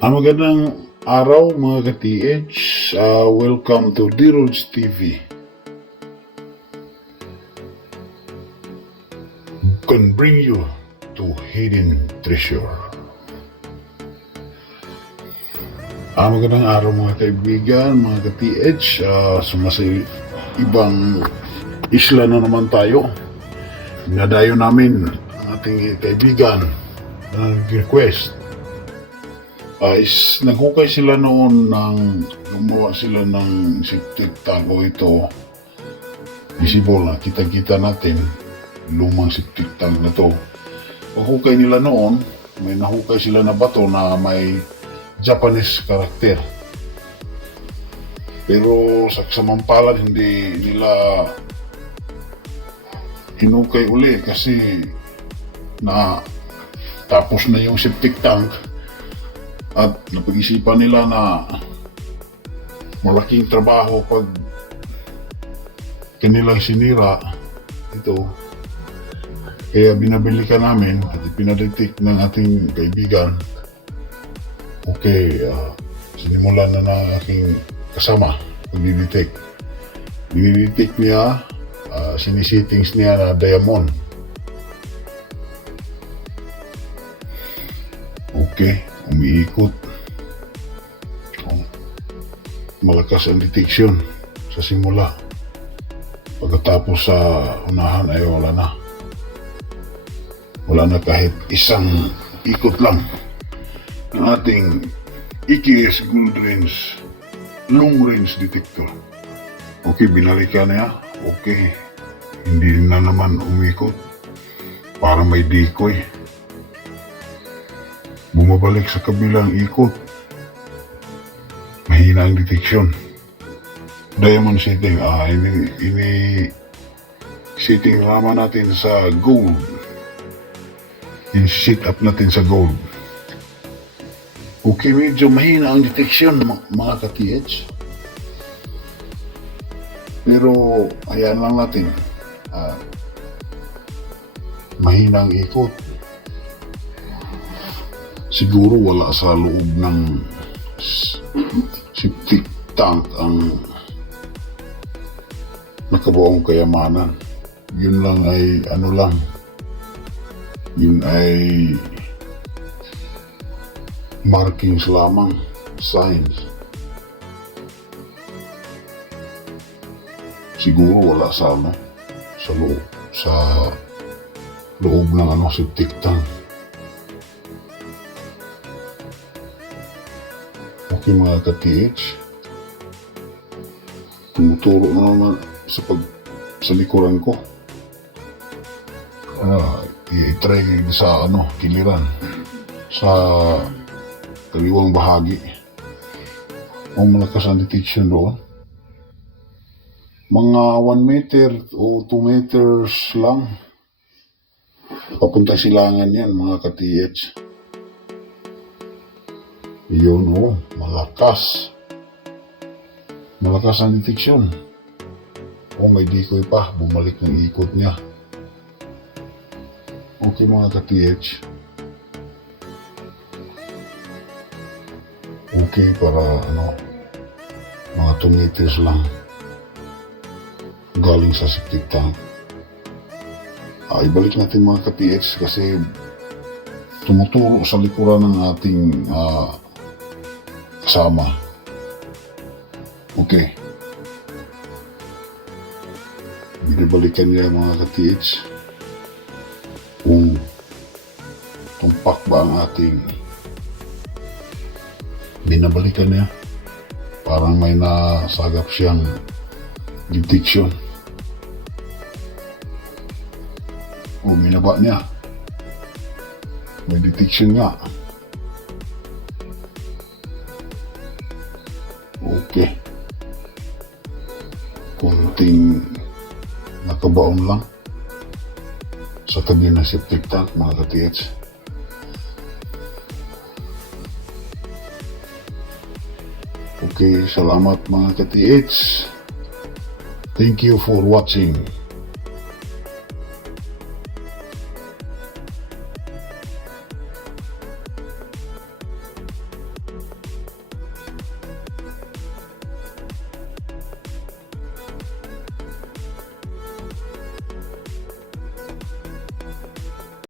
Magandang araw mga ka-TH. Welcome to D-Roads TV. Can bring you to hidden treasure. Magandang araw mga kaibigan, mga ka-TH. Sumasa ibang isla na naman tayo. Nadayo namin ang ating kaibigan na nag-request. Naghukay sila noon gumawa sila ng septic tank ito. Visible na, kita-kita natin lumang septic tank na to. Paghukay nila noon, may nahukay sila na bato na may Japanese karakter. Pero sa kasamantalan hindi nila hinukay uli kasi na tapos na yung septic tank. At napag-isipan nila na malaking trabaho pag kanilang sinira ito. Kaya binabili ka namin at pinadetect ng ating kaibigan. Okay, sinimulan na ng aking kasama pag-detect. Dinidetect niya, sinisittings niya na diamond. Okay. Umiikot. Malakas ang detection sa simula. Pagkatapos sa unahan ay wala na. Wala na kahit isang ikot lang ng ating EKS Gold Range Long Range Detector. Okay, binalikan niya. Okay, hindi na naman umikot. Para may decoy. Bumabalik sa kabilang ikot. Mahina ang detection. Diamond setting. Ini setting naman natin sa gold. In-set up natin sa gold. Okay, medyo mahina ang detection mga ka-TH. Pero ayan lang natin. Mahina ang ikot. Siguro wala sa loob ng septic tank ang nakabuong kayamanan. Yun lang ay yun ay markings lamang, signs. Siguro wala sa loob ng septic tank. Okay mga ka-TH, tumuturo na naman sa likuran ko. I-try sa kiliran, sa kaliwang bahagi. Malakas ang detection doon. Mga 1 meter o 2 meters lang. Papunta silangan yan mga ka-TH. Yun malakas. Malakas ang detection. May decoy pa, bumalik ng ikot niya. Okay mga ka-TH. Okay para mga 2 meters lang. Galing sa septic tank. Ibalik natin mga ka-TH kasi tumuturo sa likuran ng ating kasama. Okay. Binibalikan niya mga ka-TH kung tumpak ba ang ating binabalikan niya. Parang may nasagap siyang detection. Minaba niya. May detection nga. Okay. Kunting nakabaon lang sa tabi ng septic tank mga ka-TH. Okay, salamat mga ka-TH. Thank you for watching.